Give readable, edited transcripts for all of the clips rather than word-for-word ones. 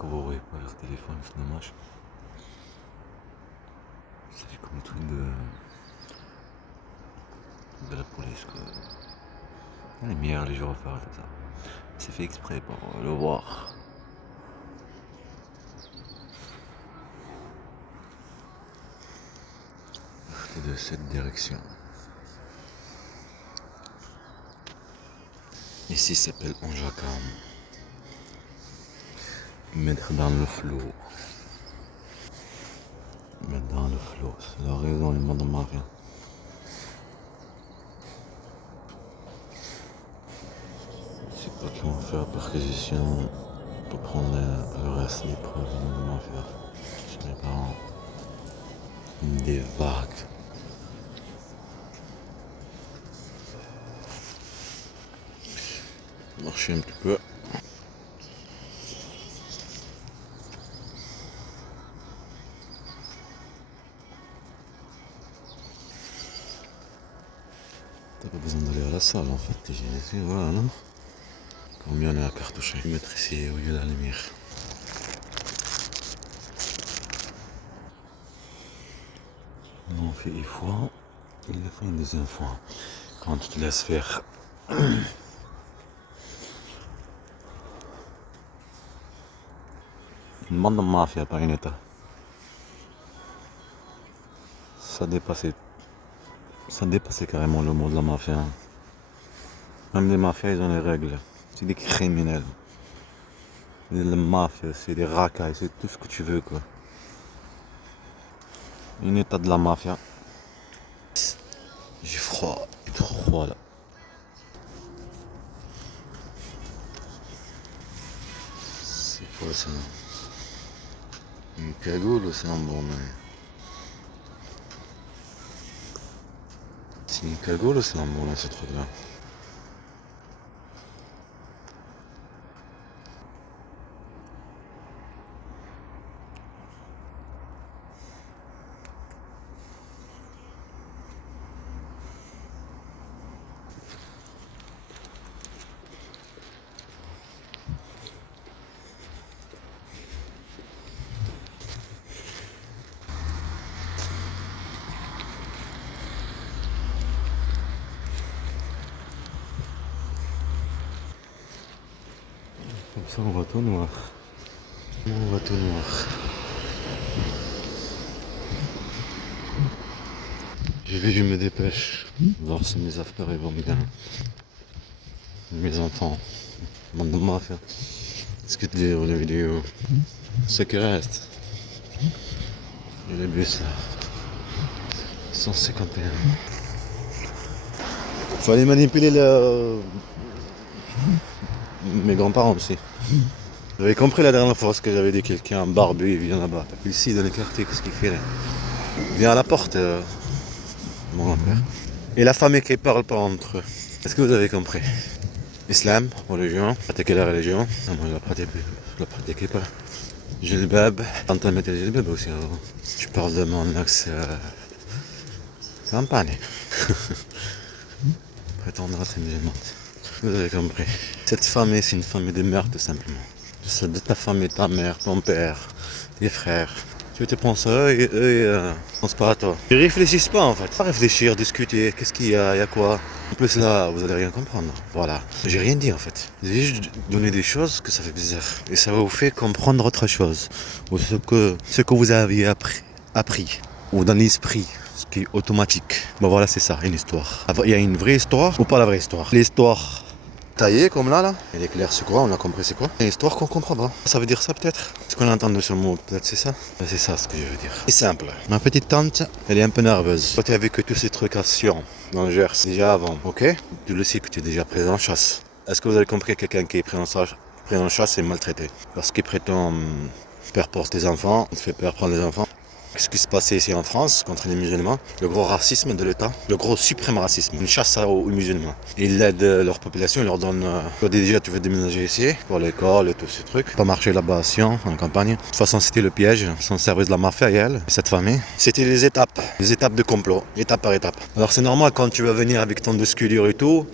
que vous voyez pas leur téléphone, c'est dommage. Ça fait comme le truc de la police quoi. Les meilleurs les jours à faire tout ça. C'est fait exprès pour le voir. C'est de cette direction. Ici ça s'appelle Anjakam. Mettre dans le flot. Mettre dans le flot. C'est la raison, les mots de mafia. C'est pas qu'ils vont faire perquisition pour prendre le reste des preuves des mots de mafia. Ce n'est pas des vagues. Marcher un petit peu. T'as pas besoin d'aller à la salle en fait, t'es ici, voilà non. Combien on est à cartoucher. Je vais mettre ici au lieu de la lumière. On fait une fois, il le fait une deuxième fois. Quand tu te laisses faire. Une bande de mafia par une état. Ça dépassait carrément le mot de la mafia. Même les mafias, ils ont les règles. C'est des criminels. Les mafias, c'est des racailles, c'est tout ce que tu veux quoi. Une état de la mafia. J'ai froid, il est trop froid là. C'est quoi ça? Une cagoule ou c'est un bonnet? C'est une cagoule ou c'est un bonnet ce truc là? Comme ça on voit tout noir. On voit tout noir. Je me dépêche. Voir si mes affaires vont bien. Mes enfants. Bande de mafia. Ce que tu dis dans la vidéo. Ce qui reste. Et les bus là. 151. Fallait manipuler mes grands-parents aussi. Vous avez compris la dernière fois ce que j'avais dit, quelqu'un barbu, il vient là-bas. Ici dans les quartiers, qu'est-ce qu'il fait là? Il vient à la porte, mon grand-père. Et la famille qui parle pas entre eux. Est-ce que vous avez compris? Islam, religion, pratiquer la religion. Non, moi je la pratiquais pas. Jilbab, tantôt mettre le jilbab aussi. Je parle de mon axe campagne. Prétendre être musulmane. Vous avez compris. Cette famille, c'est une famille de merde tout simplement. C'est de ta famille, ta mère, ton père, tes frères. Tu te penses à eux et eux ils pensent pas à toi. Ils réfléchissent pas en fait. Pas réfléchir, discuter, qu'est-ce qu'il y a quoi. En plus là, vous allez rien comprendre. Voilà. J'ai rien dit en fait. J'ai juste donné des choses que ça fait bizarre. Et ça vous fait comprendre autre chose. Ou ce que vous avez appris. Ou dans l'esprit. Ce qui est automatique. Bon voilà, c'est ça, une histoire. Il y a une vraie histoire ou pas la vraie histoire. L'histoire taillée comme là. Elle est claire, c'est quoi? On a compris, c'est quoi? Une histoire qu'on comprend pas. Ça veut dire ça peut-être? Ce qu'on entend de ce mot, peut-être c'est ça? C'est ça ce que je veux dire. C'est simple. Ma petite tante, elle est un peu nerveuse. Toi, tu as vécu tous ces trucs à Sion, dans le Gers, déjà avant, ok? Tu le sais que tu es déjà pris en chasse. Est-ce que vous avez compris que quelqu'un qui est pris en chasse est maltraité? Parce qu'il prétend faire porter des enfants, il fait peur prendre les enfants. Ce qui se passait ici en France contre les musulmans, le gros racisme de l'État, le gros suprême racisme, une chasse aux musulmans. Ils aident leur population, ils leur donnent... déjà tu veux déménager ici, pour l'école et tous ces trucs. Pas marcher là-bas à Sion, en campagne. De toute façon c'était le piège, son service de la mafia et elle, cette famille. C'était les étapes de complot, étape par étape. Alors c'est normal quand tu vas venir avec ton disque dur et tout,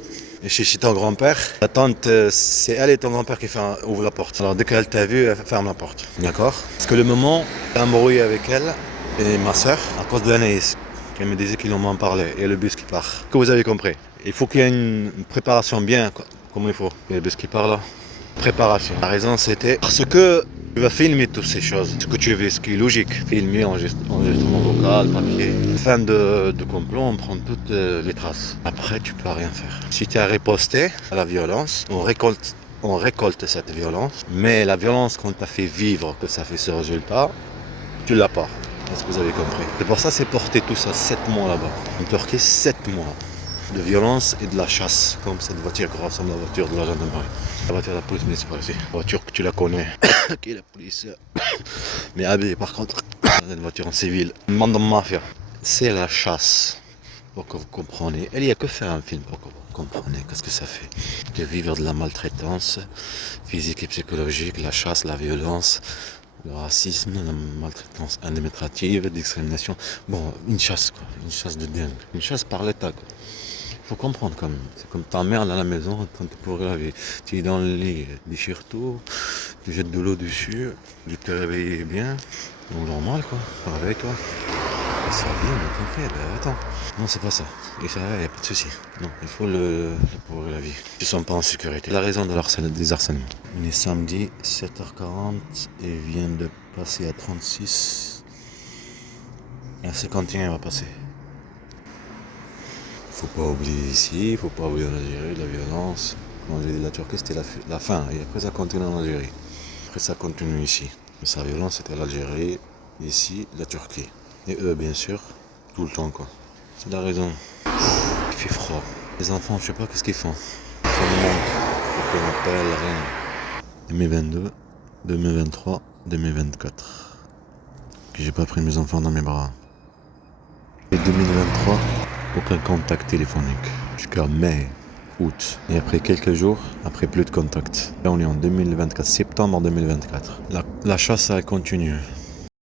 Et chez ton grand-père, ta tante, c'est elle et ton grand-père qui ouvrent la porte. Alors dès qu'elle t'a vu, elle ferme la porte. D'accord? Parce que le moment, t'as embrouillé avec elle et ma soeur, à cause de l'Anaïs, qui me disait qu'ils m'en parlait, et le bus qui part. Que vous avez compris. Il faut qu'il y ait une préparation bien, quoi, comme il faut. Et le bus qui part là. Préparation. La raison c'était parce que tu vas filmer toutes ces choses. Ce que tu veux, ce qui est logique. Filmer, enregistrement vocal, papier. Fin de complot, on prend toutes les traces. Après, tu peux rien faire. Si tu as riposté à la violence, on récolte cette violence. Mais la violence qu'on t'a fait vivre, que ça fait ce résultat, tu l'as pas. Est-ce que vous avez compris? C'est pour ça c'est porté tout ça 7 mois là-bas. En Turquie, 7 mois de violence et de la chasse, comme cette voiture qui ressemble à la voiture de la gendarmerie. La voiture de la police municipale aussi. La voiture que tu la connais, qui est la police. Mais habillée par contre, une voiture en civil. Bande mafia. C'est la chasse. Pour que vous compreniez. Il n'y a que faire un film pour que vous compreniez qu'est-ce que ça fait. De vivre de la maltraitance physique et psychologique, la chasse, la violence, le racisme, la maltraitance administrative, la discrimination. Bon, une chasse quoi. Une chasse de dingue. Une chasse par l'État quoi. Faut comprendre quand même. C'est comme ta mère à la maison en train de te pourrir la vie. Tu es dans le lit, déchire tout, tu jettes de l'eau dessus, tu te réveilles bien. Donc normal quoi, réveille-toi. Ça vient, mais t'inquiète, attends. Non, c'est pas ça. Et ça, y a pas de souci. Non, il faut le pourrir la vie. Ils sont pas en sécurité. La raison de des harcèlements. On est samedi, 7h40, et vient de passer à 36. Et à 51, il va passer. Faut pas oublier ici, faut pas oublier l'Algérie, la violence. Quand j'ai dit la Turquie, c'était la fin. Et après, ça continue en Algérie. Après, ça continue ici. Mais sa violence, c'était l'Algérie, ici, la Turquie. Et eux, bien sûr, tout le temps, quoi. C'est la raison. Il fait froid. Les enfants, je sais pas qu'est-ce qu'ils font. Ils font le monde. Faut qu'on appelle, rien. 2022, 2023, 2024. Que j'ai pas pris mes enfants dans mes bras. Et 2023, aucun contact téléphonique. Jusqu'à mai, août. Et après quelques jours, après plus de contact. Là on est en 2024, septembre 2024. La chasse elle continue.